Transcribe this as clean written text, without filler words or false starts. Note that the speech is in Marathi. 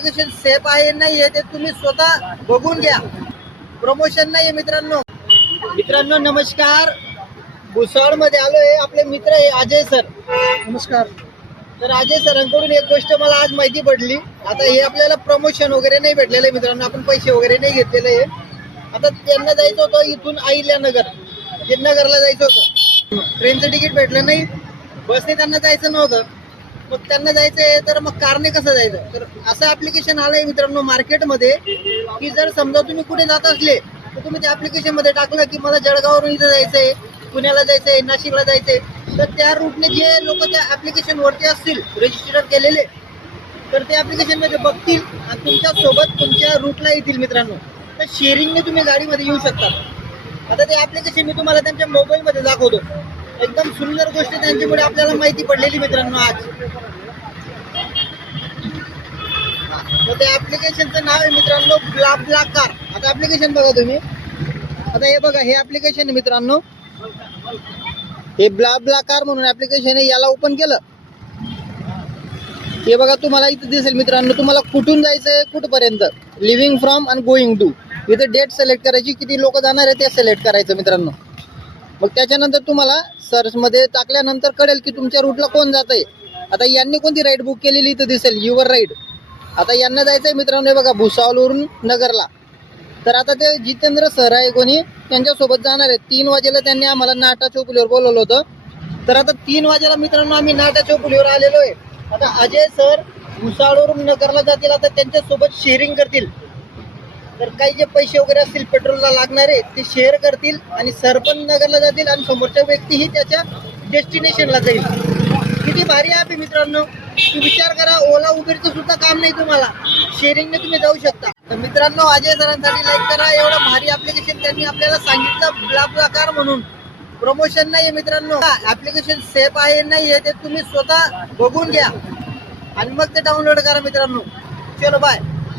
ऍप्लिकेशन सेफ आहे नाही ते तुम्ही स्वतः बघून घ्या. प्रमोशन नाही मित्रांनो. मित्रांनो नमस्कार. भुसावळ मध्ये आलोय. आपले मित्र आहे अजय सर. नमस्कार. तर अजय सरांकडून एक गोष्ट मला आज माहिती पडली. आता हे आपल्याला प्रमोशन वगैरे नाही भेटलेलं आहे मित्रांनो, आपण पैसे वगैरे नाही घेतलेले आहे. आता त्यांना जायचं होतं इथून अहिल्यानगर, नगरला जायचं होतं. ट्रेनचं तिकीट भेटलं नाही, बसने त्यांना जायचं नव्हतं. मग त्यांना जायचंय तर मग कारने कसं जायचं. तर असं ऍप्लिकेशन आलंय मित्रांनो मार्केटमध्ये की जर समजा तुम्ही कुठे जात असले तर तुम्ही त्या ऍप्लिकेशन मध्ये टाकलं की मला जळगाववरून इथं जायचंय, पुण्याला जायचंय, नाशिकला जायचंय, तर त्या रूटने जे लोक त्या ऍप्लिकेशन वरती असतील रजिस्टर केलेले तर ते ऍप्लिकेशन मध्ये बघतील आणि तुमच्या सोबत तुमच्या रूटला येतील मित्रांनो. तर शेअरिंगने तुम्ही गाडीमध्ये येऊ शकता. आता ते ऍप्लिकेशन मी तुम्हाला त्यांच्या मोबाईल मध्ये दाखवतो. एकदम सुंदर गोष्ट त्यांच्यामुळे आपल्याला माहिती पडलेली मित्रांनो आज. तर त्या ऍप्लिकेशनचं नाव आहे मित्रांनो ब्लाब्लाकार. आता ऍप्लिकेशन बघा तुम्ही. आता हे बघा, हे ऍप्लिकेशन आहे मित्रांनो, हे ब्लाब्लाकार म्हणून ऍप्लिकेशन आहे. याला ओपन केलं हे बघा तुम्हाला इथं दिसेल मित्रांनो, तुम्हाला कुठून जायचंय कुठपर्यंत, लिव्हिंग फ्रॉम आणि गोईंग टू. इथं डेट सिलेक्ट करायची, किती लोक जाणार आहे ते सिलेक्ट करायचं मित्रांनो. मग त्याच्यानंतर तुम्हाला सर्च मध्ये टाकल्यानंतर कळेल की तुमच्या रूटला कोण जात आहे. आता यांनी कोणती राईड बुक केलेली इथं दिसेल, युवर राईड. आता यांना जायचंय मित्रांनो बघा भुसावळवरून नगरला. तर आता ते जितेंद्र सर आहे कोणी, त्यांच्यासोबत जाणार आहे. 3 वाजेला त्यांनी आम्हाला नाटा चौफुलीवर बोलवलं होतं. तर आता 3 वाजेला मित्रांनो आम्ही नाटा चौफुलीवर आलेलो आहे. आता अजय सर भुसावळवरून नगरला जातील. आता त्यांच्यासोबत शेअरिंग करतील. तर काही जे पैसे वगैरे असतील पेट्रोलला लागणारे ते शेअर करतील आणि सर पण नगरला जातील आणि समोरच्या व्यक्तीही त्याच्या डेस्टिनेशनला जाईल. किती भारी आहे मित्रांनो. तुम्ही विचार करा, ओला उबेरचं सुद्धा काम नाही तुम्हाला, शेअरिंगने तुम्ही जाऊ शकता. तर मित्रांनो अजय सरांसाठी लाईक करा. एवढं भारी ऍप्लिकेशन त्यांनी आपल्याला सांगितलं ब्लाब्लाकार म्हणून. प्रमोशन नाही मित्रांनो. ऍप्लिकेशन सेफ आहे नाही ते तुम्ही स्वतः बघून घ्या आणि मग ते डाउनलोड करा मित्रांनो. चलो बाय.